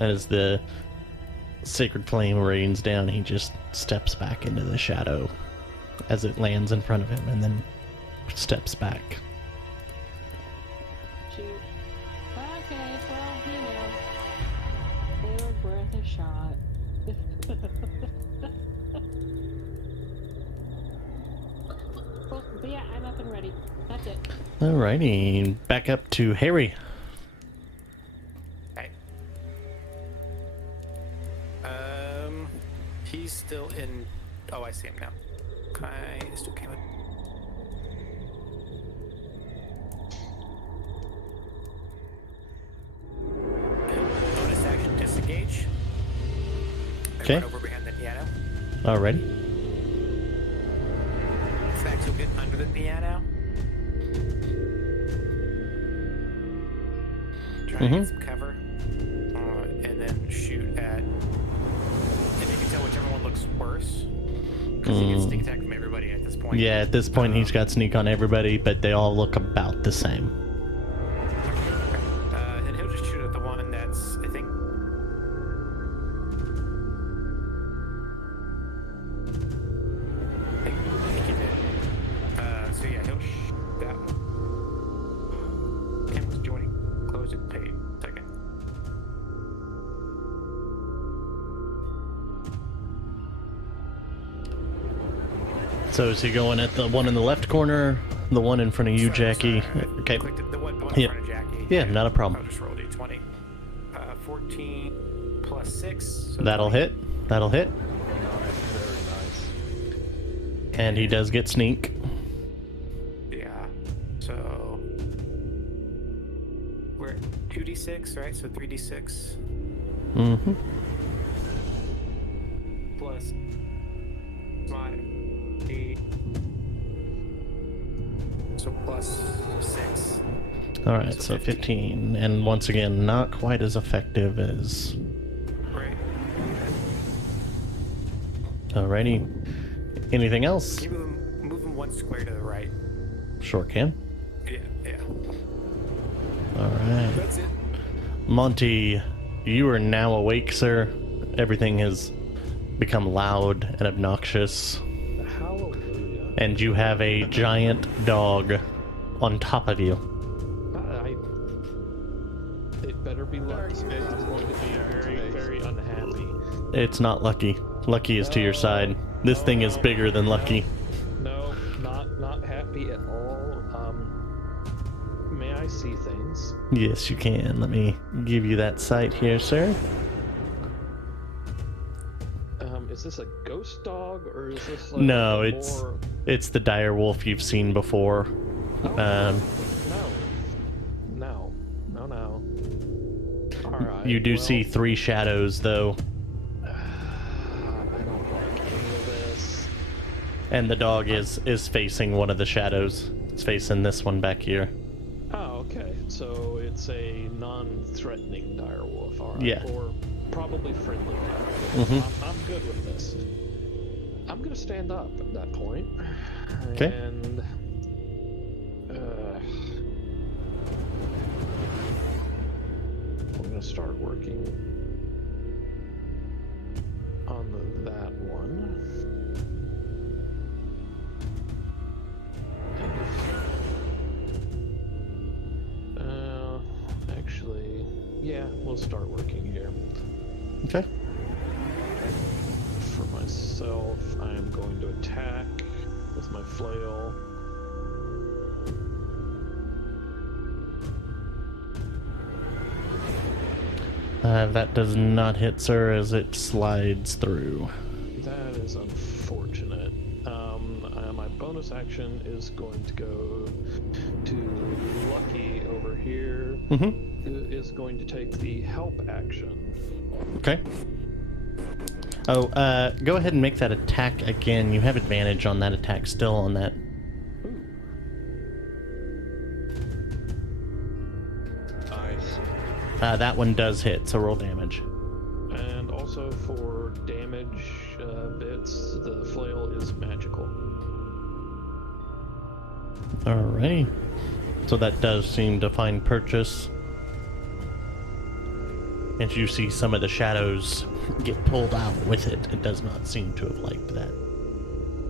As the sacred flame rains down, he just steps back into the shadow as it lands in front of him, and then steps back. Shoot. Okay, well, you know, they were worth a shot. Cool. But yeah, I'm up and ready. That's it. Alrighty, back up to Harry. Right. He's still in. Oh, I see him now. Okay, still came in. Bonus action, disengage. Okay. Run over behind the piano. Alrighty. Fact, you'll get under the piano. Try to get some cover. And then shoot at. And you can tell whichever one looks worse. Because he gets sneak attack from everybody at this point. Yeah, at this point he's got sneak on everybody, but they all look about the same. And he'll just shoot at the one that's, I think. I think he did. So yeah, he'll shoot that one. Tim's joining. Close it. Pay. Second. So is he going at the one in the left corner, the one in front of you, Jackie? Okay. The one in Yeah. front of Jackie. Yeah, not a problem. I'll just roll d20. 14 plus 6. So That'll 20. hit. That'll hit. Nice, very nice. And he does get sneak. Yeah. So we're at 2d6, right? So 3d6 Mm-hmm. plus my d. So plus 6. Alright, so 15. And once again, not quite as effective as... Right. Alrighty. Anything else? Can you move him 1 square to the right? Sure can. Yeah. Alright. That's it. Monty, you are now awake, sir. Everything has become loud and obnoxious. Hallelujah. And you have a giant dog on top of you. It better be lucky. I'm going to be very, very unhappy. It's not Lucky. Lucky is to your side. This thing is bigger than Lucky. No, not happy at all. May I see things? Yes, you can. Let me give you that sight here, sir. Is this a ghost dog or is this like No, a it's more... it's the dire wolf you've seen before. No. Alright. You do see 3 shadows, though, I don't like any of this. and the dog is facing one of the shadows. It's facing this one back here. Oh, okay. So it's a non-threatening direwolf, alright. Yeah. Or probably friendly direwolf. Mhm. I'm good with this. I'm gonna stand up at that point. Okay. And... I'm gonna start working on that one. Actually, yeah, we'll start working here. Okay. For myself, I am going to attack with my flail. That does not hit, sir, as it slides through. That is unfortunate. My bonus action is going to go to Lucky over here, Mm-hmm. who is going to take the help action. Okay. Oh, go ahead and make that attack again. You have advantage on that attack still on that. Ooh. Nice. That one does hit, so roll damage. And also for damage bits, the flail is magical. Alrighty. So that does seem to find purchase. And you see some of the shadows get pulled out with it. It does not seem to have liked that.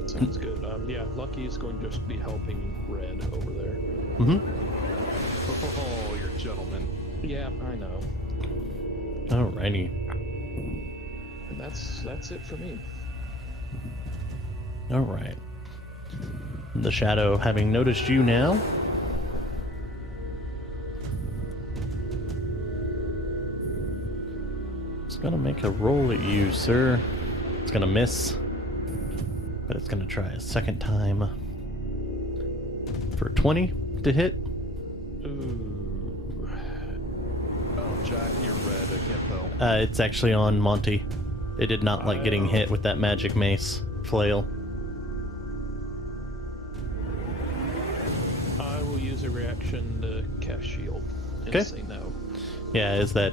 Sounds good. Yeah, Lucky's going to just be helping Red over there. Mm-hmm. Oh, you're a gentleman. Yeah, I know. Alrighty. And that's it for me. Alright. The shadow, having noticed you now, it's gonna make a roll at you, sir. It's gonna miss, but it's gonna try a second time for 20 to hit. Ooh. Oh, Jack, you're red. I can't tell. It's actually on Monty. It did not like getting hit with that magic mace flail. I will use a reaction to cast shield and Okay. say no. Yeah, is that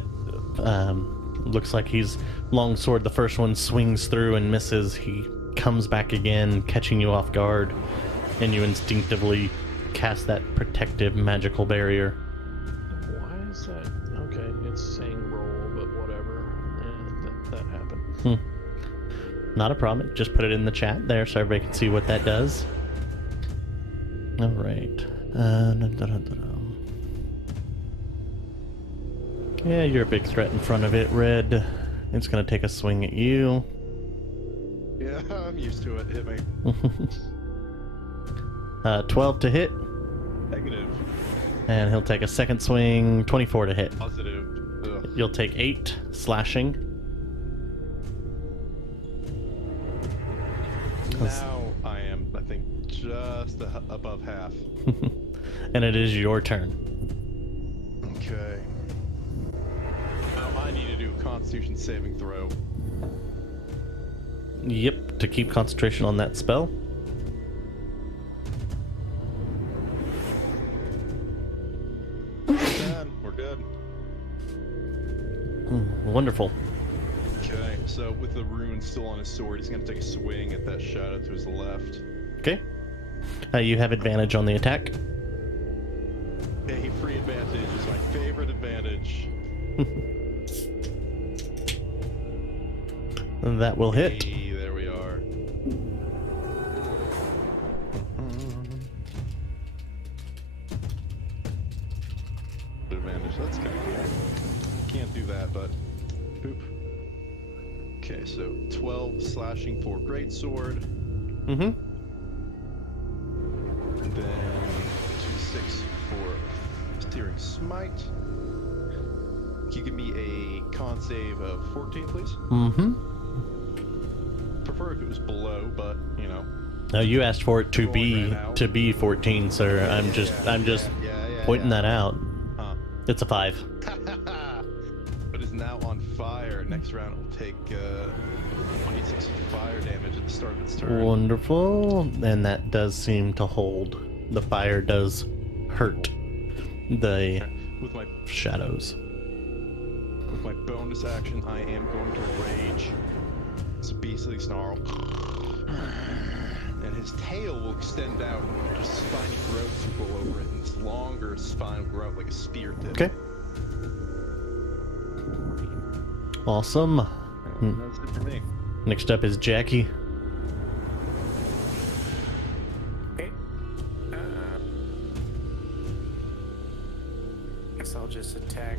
looks like he's longsword. The first one swings through and misses. He comes back again, catching you off guard, and you instinctively cast that protective magical barrier. Why is that? Okay, it's saying roll, but whatever. That happened. Not a problem. Just put it in the chat there so everybody can see what that does. All right. Yeah, you're a big threat in front of it, Red. It's gonna take a swing at you. Yeah, I'm used to it. Hit me. 12 to hit, Negative. and he'll take a second swing. 24 to hit. Positive. Ugh. You'll take 8 slashing. Now I am, I think, just above half. And it is your turn. Okay. Now I need to do a Constitution saving throw. Yep, to keep concentration on that spell. We're good. Wonderful. Okay, so with the rune still on his sword, he's gonna take a swing at that shadow to his left. Okay. You have advantage on the attack. Hey, free advantage is my favorite advantage. That will hit. Hey, there we are. Advantage, that's kind of cool. Can't do that, but oop. Okay, so 12 slashing for greatsword, Mm-hmm. and then 2d6 for steering smite. Can you give me a con save of 14, please? Mm-hmm. Prefer if it was below, but you know. No, you asked for it to Rolling right out. be 14, sir. I'm just pointing that out. Huh. It's a 5. But is now on fire. Next round it will take 26 fire damage at the start of its turn. Wonderful. And that does seem to hold. The fire does hurt the With my shadows. bonus action, I am going to rage. It's a beastly snarl. And his tail will extend out, and just spiny growths will go over it, and this longer spine will grow out like a spear tip. Okay. Awesome. That's it for me. Next up is Jackie. Okay. Guess I'll just attack.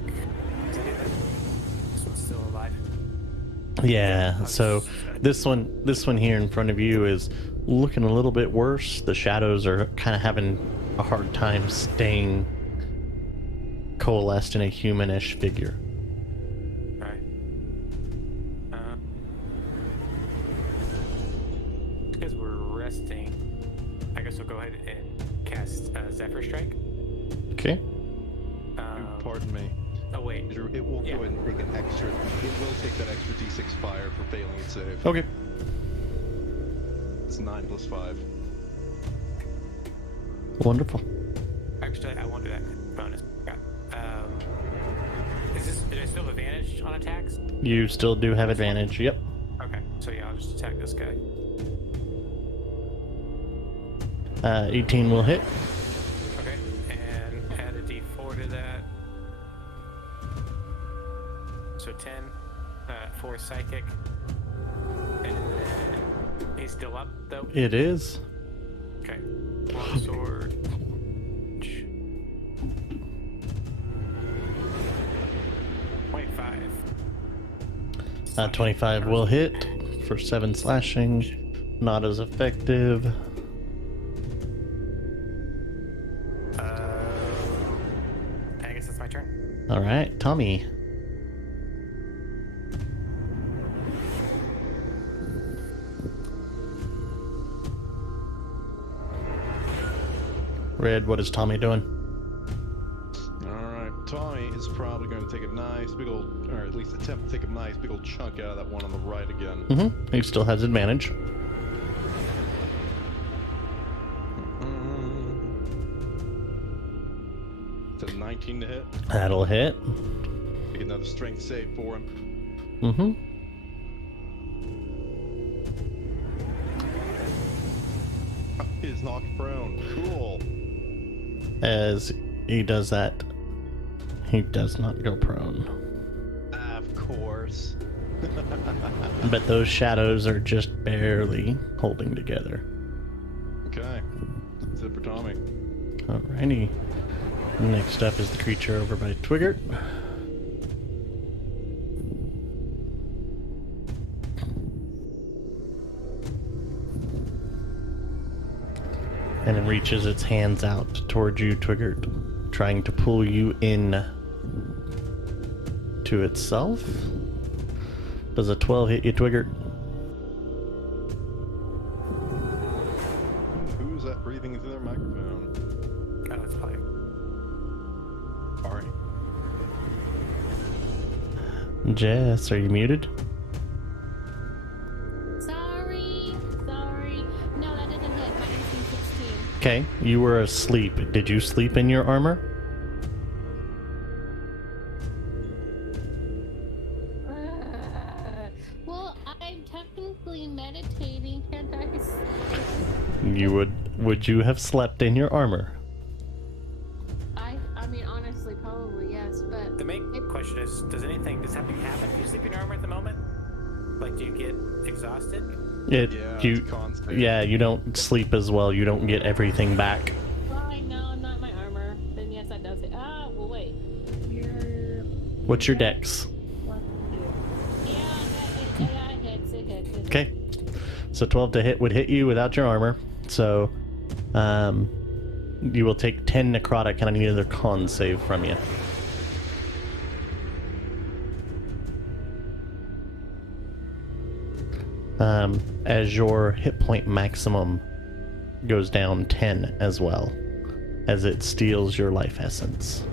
Is that it? This one's still alive. Yeah, so this one here in front of you is looking a little bit worse. The shadows are kind of having a hard time staying coalesced in a humanish figure. Alright. Because we're resting, I guess we'll go ahead and cast Zephyr Strike. Okay. Pardon me. Oh wait. It will Yeah. go ahead and take an extra. It will take that extra d6 fire for failing its save. Okay. It's 9 plus 5. Wonderful. Actually, I won't do that bonus. Got. Do I still have advantage on attacks? You still do have advantage. Yep. Okay, so yeah, I'll just attack this guy. 18 will hit. Okay, and add a d4 to that. So 10, 4 psychic. And then he's still up, though? It is. Okay. Longsword. 25. 25 will hit for 7 slashing. Not as effective. I guess it's my turn. All right, Tommy. Red, what is Tommy doing? Alright, Tommy is probably going to take a nice big old, or at least attempt to take a nice big old chunk out of that one on the right again. Mm-hmm. He still has advantage. It's a 19 to hit. That'll hit. Get another strength save for him. Mm-hmm. He's knocked prone. Cool. As he does that, he does not go prone. Of course. But those shadows are just barely holding together. Okay. That's it for Tommy. Alrighty. Next up is the creature over by Twiggert. And it reaches its hands out towards you, Twiggert, trying to pull you in to itself. Does a 12 hit you, Twiggert? Who's that breathing into their microphone? Oh, it's probably. Sorry. Jess, are you muted? Sorry. No, that doesn't hit. My AC 16. Okay, you were asleep. Did you sleep in your armor? Well, I'm technically meditating. Can't I? Would you have slept in your armor? I mean, honestly, probably yes, but The main question is, does something happen? Do you sleep in your armor at the moment? Like, do you get exhausted? Yeah, it's a con save. Yeah, you don't sleep as well. You don't get everything back. I know I'm not in my armor. Then yes, that does it. Well, wait. You're. What's your dex? Yeah, it hits. Okay. So 12 to hit would hit you without your armor. So, you will take 10 necrotic, and I need another con save from you. As your hit point maximum goes down 10 as well, as it steals your life essence.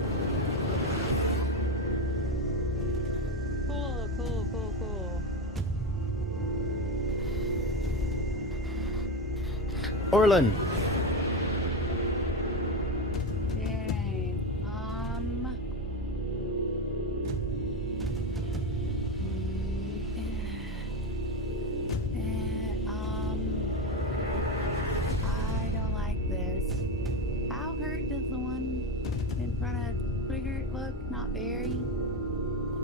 Cool. Orlin! Yay. I don't like this. How hurt does the one in front of Trigger look? Not very.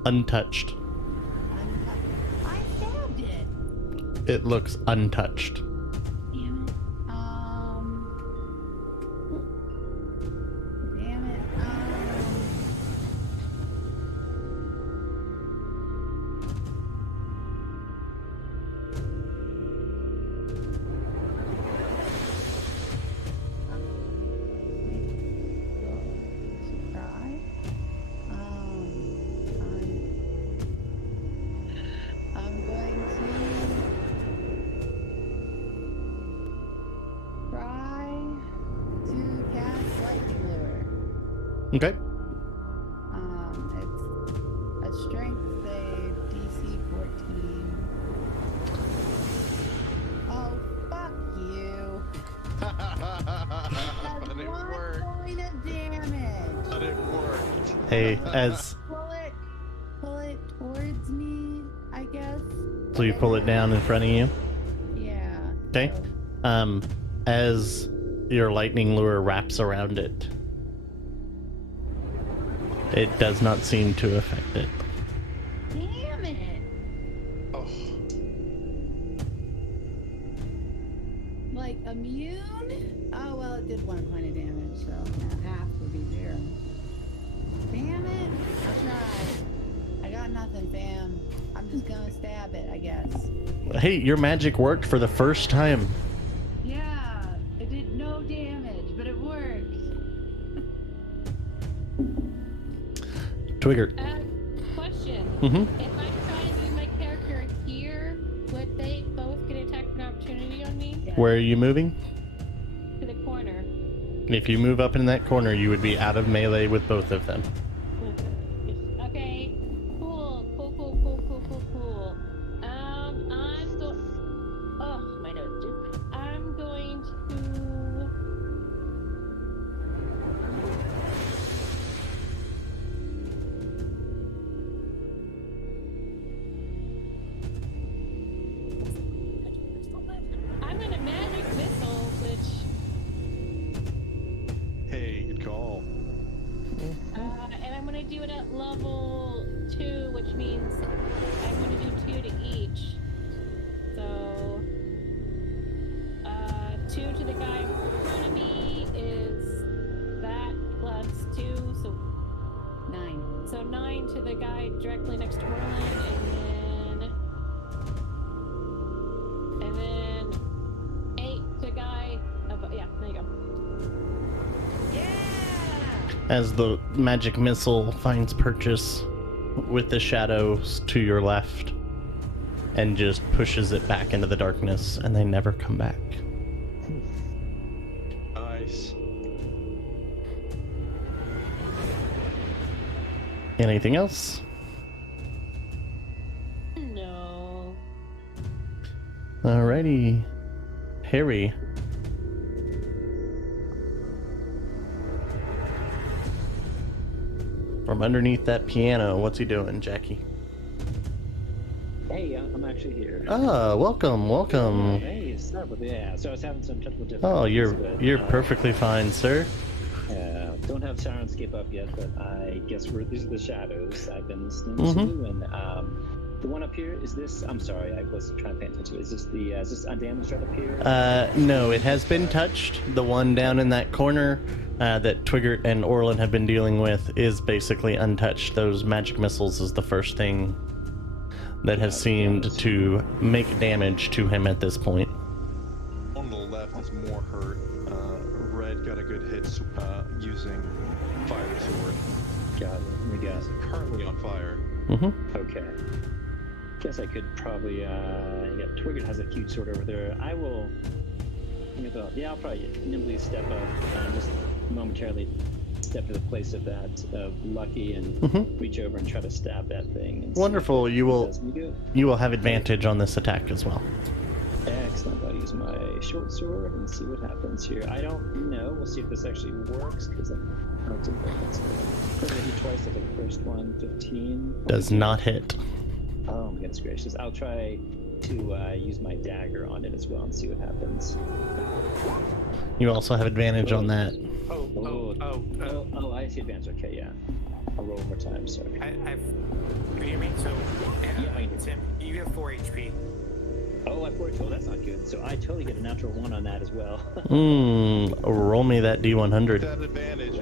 Untouched. I stabbed it. It looks untouched. Damn it. Damn it. Surprise. I'm going to try to cast lightning lure. Okay. It's a strength save, DC 14. Oh, fuck you. That's But it one worked. point of damage. But it worked. Hey, as Pull it towards me, I guess. so you pull it down in front of you. Yeah. Okay. so- As your lightning lure wraps around it, it does not seem to affect it. Damn immune? Oh, well, it did 1 point of damage, so now half would be 0. Damn it. I'll try. I got nothing, fam. I'm just gonna stab it, I guess. Hey, your magic worked for the first time. Yeah, it did no damage, but it worked. Twigger. Question. Mm-hmm. If I try and move my character here, would they both get attack of opportunity on me? Yeah. Where are you moving? To the corner. If you move up in that corner, you would be out of melee with both of them. Okay. Cool. I'm going. Oh, my nose. I'm going to. I'm gonna magic missile, which. Hey, good call. And I'm gonna do it at level 2, which means I'm gonna do 2 to each. So, 2 to the guy in front of me is that plus 2, so 9. so 9 to the guy directly next to Merlin, and then 8 to guy. Yeah, there you go. As the magic missile finds purchase with the shadows to your left and just pushes it back into the darkness, and they never come back. Nice. Anything else? No. Alrighty. Harry. From underneath that piano, what's he doing, Jackie? Hey, I'm actually here. Ah, welcome. Hey, sorry about that. Yeah, so I was having some technical difficulties. Oh, you're but, perfectly fine, sir. Don't have Syrinscape up yet, but I guess these are the shadows I've been listening Mm-hmm. to, and the one up here is this. I'm sorry, I was trying to pay attention. Is this undamaged right up here? No, it has been touched. The one down in that corner that Twiggert and Orlin have been dealing with is basically untouched. Those magic missiles is the first thing that has seemed to make damage to him at this point. On the left is more hurt. Red got a good hit using fire sword. Got it. We got. He's currently on fire. Mm-hmm. Okay. Guess I could probably. Yeah, Twiggert has a cute sword over there. I will. Yeah, I'll probably nimbly step up and just momentarily step to the place of that Lucky and reach over and try to stab that thing. And Wonderful. see You if it will. does me good. You will have advantage on this attack as well. Excellent. I'll use my short sword and see what happens here. I don't know. We'll see if this actually works because I don't think that's good. I hit twice. I think the first one, 15. Does not hit. Oh my goodness gracious. I'll try to use my dagger on it as well and see what happens. You also have advantage on that. Oh, I see advantage. Okay, yeah. I'll roll one more time, sorry. Can you hear me? So, Yeah, I can. Tim, you have 4 HP. Oh, I poured. Oh, that's not good. So I totally get a natural 1 on that as well. Roll me that D100. That advantage.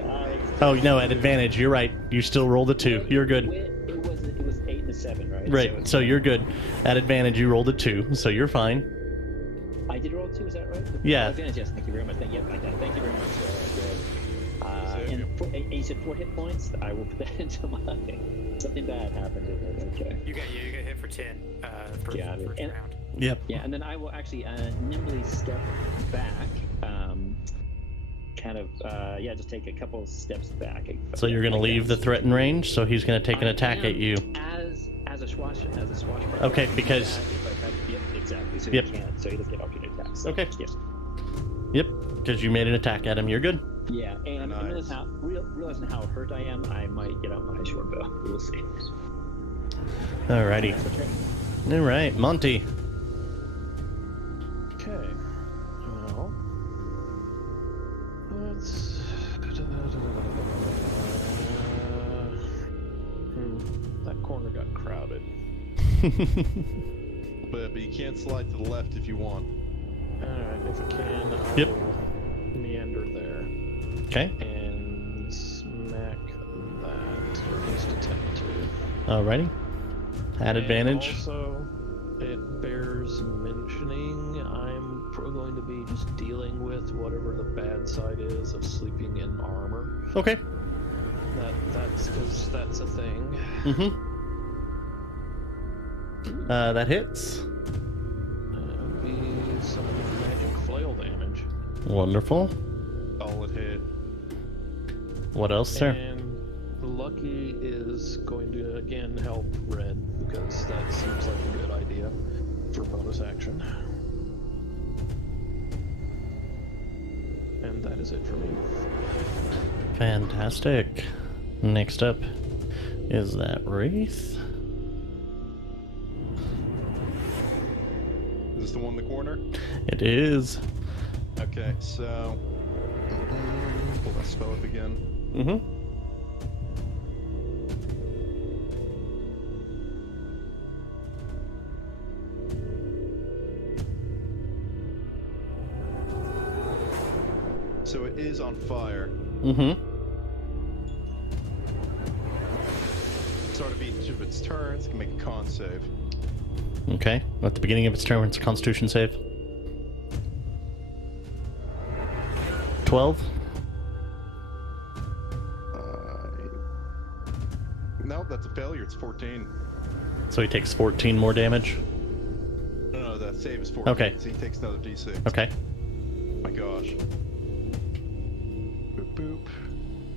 Oh, no, at advantage. You're right. You still rolled a 2. You're good. It was 8 and a 7, right? Right, so you're good. At advantage, you rolled a 2, so you're fine. I did roll 2, is that right? Yeah. Advantage, yes, thank you very much. Yep, I got it. Thank you very much. And you said 4 hit points? I will put that into my... Something bad happened in it, okay. You got hit for 10 first Got it. And- round. Yep. Yeah, and then I will actually nimbly step back, just take a couple of steps back. So you're going to leave the threatened range, so he's going to take an attack at you. As a swash. Okay, because... Yep, exactly. So Yep. he can't. So he doesn't get opportunity attacks. So, Okay. Yes. Yep, because you made an attack at him. You're good. Yeah, and Nice. realizing how hurt I am, I might get out my short bow. We'll see. Alrighty. That's okay. Alright, Monty. Okay. Well, let's. That corner got crowded. But you can't slide to the left if you want. Alright, if I can, I Yep. will meander there Okay. and smack that, or at least attempt to. Alrighty. At And advantage. Also, it bears mentioning I'm going to be just dealing with whatever the bad side is of sleeping in armor. Okay. That's because that's a thing. Mm-hmm. That hits. That would be some magic flail damage. Wonderful. Solid hit. What else, sir? And Lucky is going to again help Red because that seems like a good idea for bonus action. And that is it for me. Fantastic. Next up is that Wraith. Is this the one in the corner? It is. Okay, so pull that spell up again. Mm-hmm. So it is on fire. Mm-hmm. Start of each of its turns, it can make a con save. Okay. At the beginning of its turn, it's a Constitution save. 12. No, that's a failure. It's 14. So he takes 14 more damage. No, that save is 14. Okay. So he takes another d6. Okay. My gosh. Boop boop.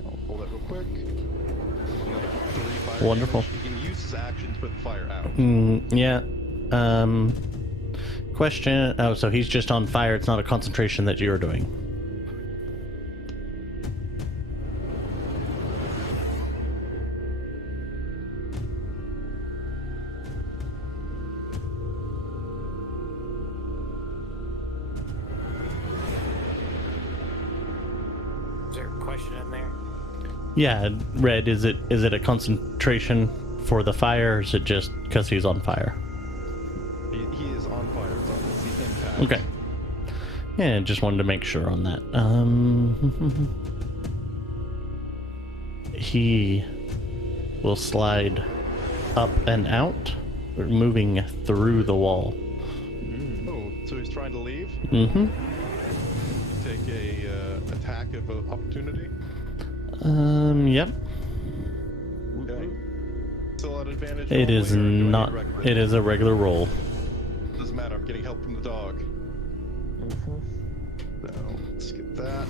I'll pull that real quick. Another 3 fire Wonderful. damage. He can use his action to put the fire out. Yeah. Question. Oh, so he's just on fire. It's not a concentration that you're doing. Is there a question in there? Yeah, Red, is it a concentration for the fire, or is it just because he's on fire? He is on fire. It's the impact. Okay. Yeah, just wanted to make sure on that. He will slide up and out, moving through the wall. Oh, so he's trying to leave? Mm-hmm. Take a attack of opportunity? Yep. Okay. Still at advantage? It is rolling, or do I need not. regular? It is a regular roll. Doesn't matter, I'm getting help from the dog. So, let's get that.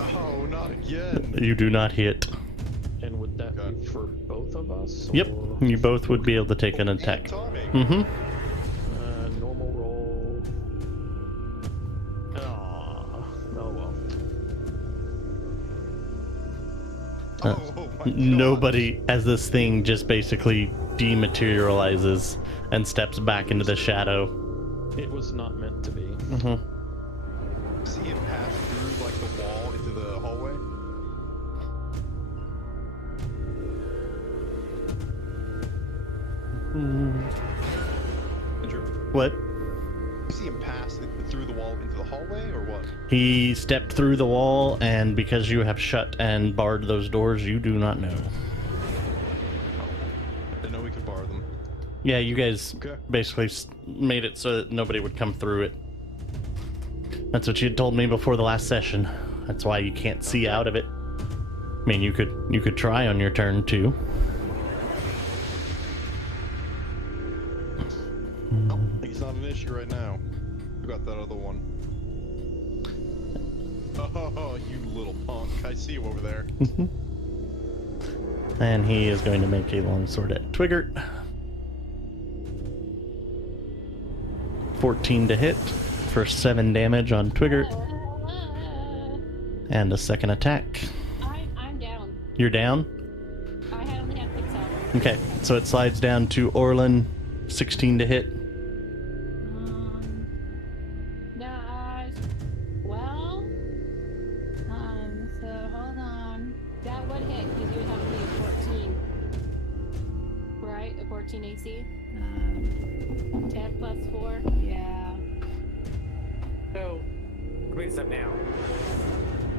Oh, not again! You do not hit. And would that Okay. be for both of us? Yep. Or, You both would be able to take an attack. Timing. Mm-hmm. normal roll. Oh well. Oh, my God. Nobody, as this thing just basically dematerializes and steps back into the shadow. It was not meant to be. Mm-hmm. See him pass through, like, the wall into the hallway? Andrew? What? You see him pass through the wall into the hallway, or what? He stepped through the wall, and because you have shut and barred those doors, you do not know. I didn't know we could bar them. Yeah, you guys Okay. basically made it so that nobody would come through it. That's what you had told me before the last session. That's why you can't see out of it. I mean, you could try on your turn too. He's not an issue right now. You got that other one. Oh, you little punk. I see you over there. And he is going to make a longsword at Twiggert. 14 to hit for 7 damage on Twiggert. And a second attack. I'm down. You're down? I only have 6 health. Okay, so it slides down to Orlin. 16 to hit. Well, so hold on. That would hit because you would have to be a 14. Right? A 14 AC? 10 plus 4? Yeah. bring this up now.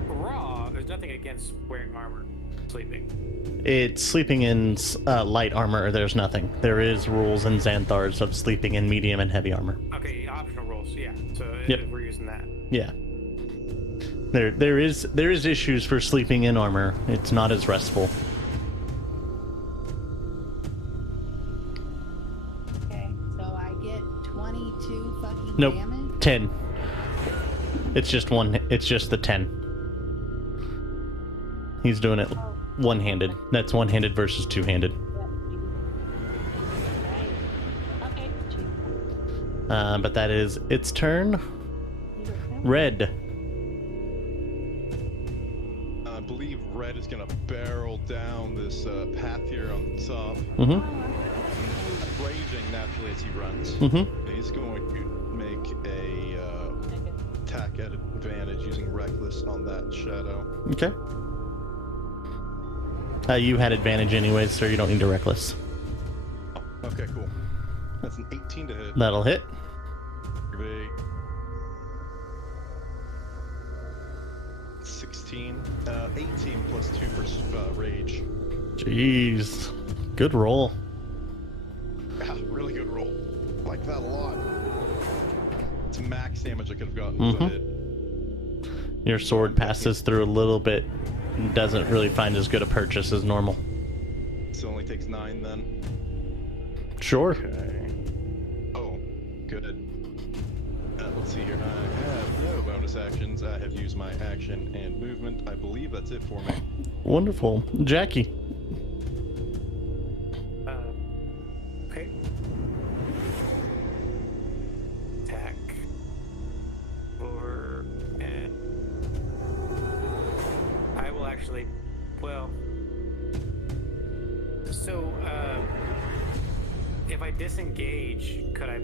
Raw, there's nothing against wearing armor, sleeping. It's sleeping in light armor. There's nothing. There is rules in Xanthar's of sleeping in medium and heavy armor. Okay, optional rules, yeah. So Yep. we're using that. Yeah. There is issues for sleeping in armor. It's not as restful. Okay, so I get 22 fucking Nope. damage. 10. It's just one. It's just the 10. He's doing it one-handed. That's one-handed versus two-handed. Okay. But that is its turn. Red. I believe Red is gonna barrel down this path here on the top, Mm-hmm. raging naturally as he runs. Mm-hmm. He's going to make a attack at advantage using Reckless on that shadow. Okay. You had advantage anyways, so you don't need to reckless. Okay, cool. That's an 18 to hit. That'll hit. 16, 18 plus 2 for rage. Jeez. Good roll. Yeah, really good roll. Like that a lot. It's max damage I could have gotten Mhm. with it. Your sword passes through a little bit and doesn't really find as good a purchase as normal. So it only takes 9 then. Sure. Okay. Oh, good. Let's see here. I have no bonus actions. I have used my action and movement. I believe that's it for me. Wonderful. Jackie. Okay. Attack. Or and I will actually. Well. So, if I disengage, could I?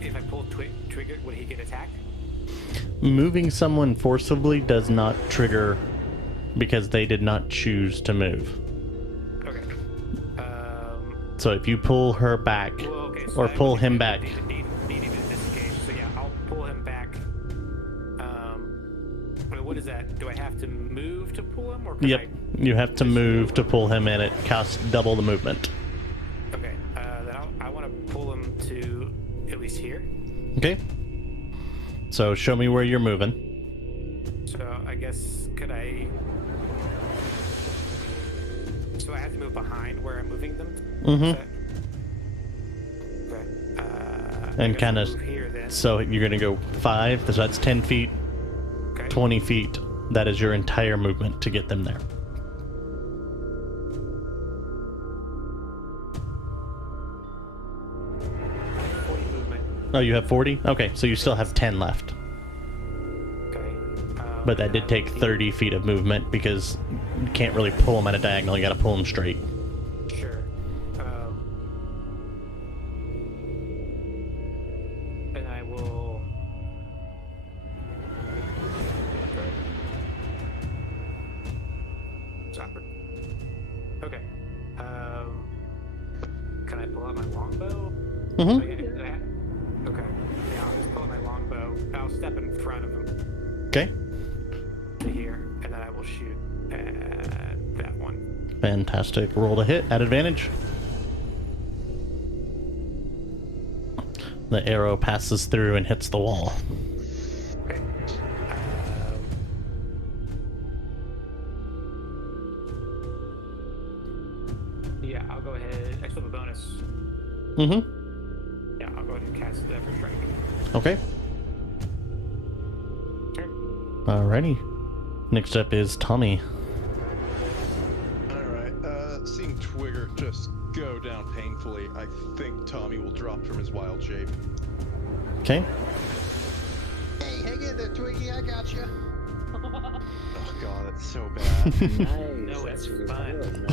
If I pull trigger, would he get attacked? Moving someone forcibly does not trigger because they did not choose to move. Okay. So if you pull her back Well, okay. So or I pull would him back, Need him to disengage. So yeah, I'll pull him back. But what is that? Do I have to move to pull him, or can yep, you have to move to pull him and it costs double the movement. Okay. Then I want to pull him to at least here. Okay. So show me where you're moving. So I guess could I? So I have to move behind where I'm moving them. Mm-hmm. Is that- Okay. I And guess kind I'll of. move here then. So you're gonna go 5. So that's 10 feet, Okay. 20 feet. That is your entire movement to get them there. Oh, you have 40? Okay, so you still have 10 left. Okay. But that did take 30 feet of movement because you can't really pull them at a diagonal. You gotta pull them straight. Sure. And I will. Stop it. Okay. Can I pull out my longbow? Mm-hmm. Okay. Yeah, I'll just pull out my longbow. I'll step in front of him Okay. to here, and then I will shoot at that one. Fantastic. Roll to hit at advantage. The arrow passes through and hits the wall. Okay. Yeah, I'll go ahead. I still have a bonus. Mm-hmm. Yeah, I'll go ahead and cast that for strike. Okay. Turn. Alrighty. Next up is Tommy. Alright, seeing Twigger just go down painfully, I think Tommy will drop from his wild shape. Okay. Hey, hang in there, Twiggy, I got you. Oh god, that's so bad. Nice. No, That's it's really fine. good.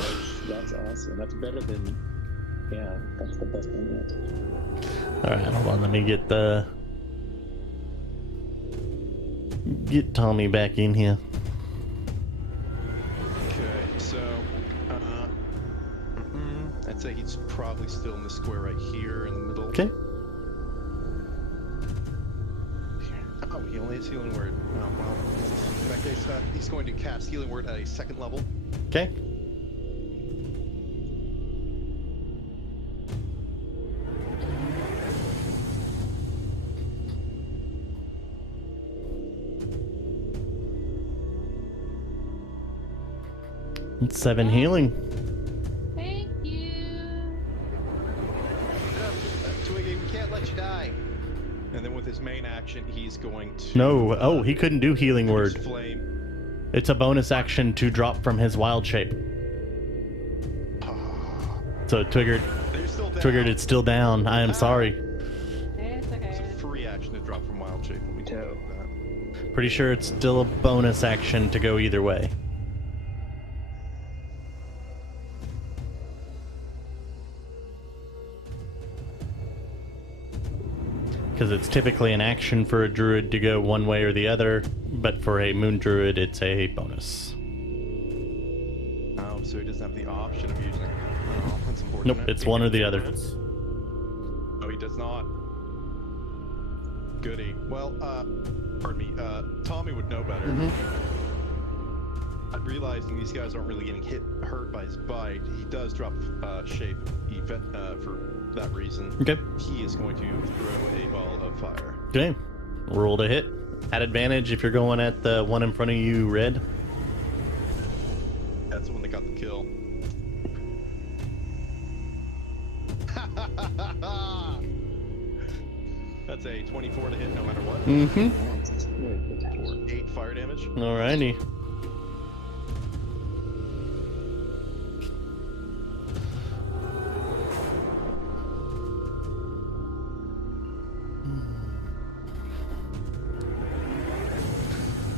That's awesome. That's better than. Yeah, that's the best one yet. Alright, hold on. Let me get Tommy back in here. Okay, so, I'd say he's probably still in the square right here in the middle. Okay. Oh, he only has healing word. Oh well. In that case, he's going to cast healing word at a second level. Okay. It's 7 healing. Thank you. Twiggy, we can't let you die. And then with his main action, he's going to. No. Oh, he couldn't do healing use word. Flame. It's a bonus action to drop from his wild shape. So Twiggered, They're still down. Twiggered, it's still down. I am sorry. It's It's okay. a free action to drop from wild shape. Let me tell you that. Pretty sure it's still a bonus action to go either way. Because it's typically an action for a druid to go one way or the other, but for a moon druid, it's a bonus. Oh, so he doesn't have the option of using it. Oh, that's unfortunate. Nope, it's one or the other. Oh, he does not. Goody. Well, pardon me, Tommy would know better. Realizing these guys aren't really getting hurt by his bite, he does drop shape for that reason. Okay. He is going to throw a ball of fire. Okay. Roll to hit. At advantage if you're going at the one in front of you, red. That's the one that got the kill. That's a 24 to hit no matter what. Mm-hmm. For 8 fire damage. Alrighty.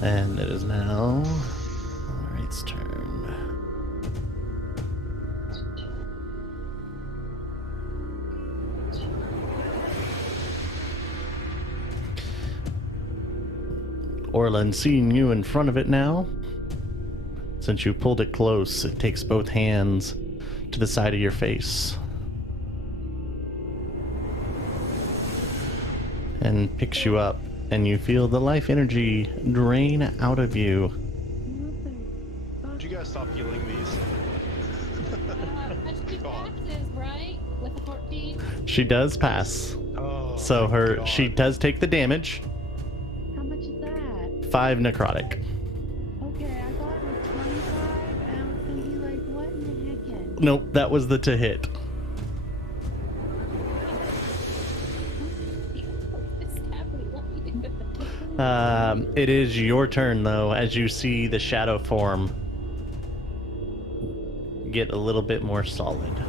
And it is now Alright's turn. Orland, seeing you in front of it now, since you pulled it close, it takes both hands to the side of your face and picks you up, and you feel the life energy drain out of you. Did you guys stop healing these? That's 2 passes, right? With a 14? She does pass, Oh, so my she God. does take the damage. How much is that? 5 necrotic. Okay, I thought it was 25, and I was thinking, like, what in the heck? Nope, that was the to hit. It's happening. It is your turn though, as you see the shadow form get a little bit more solid.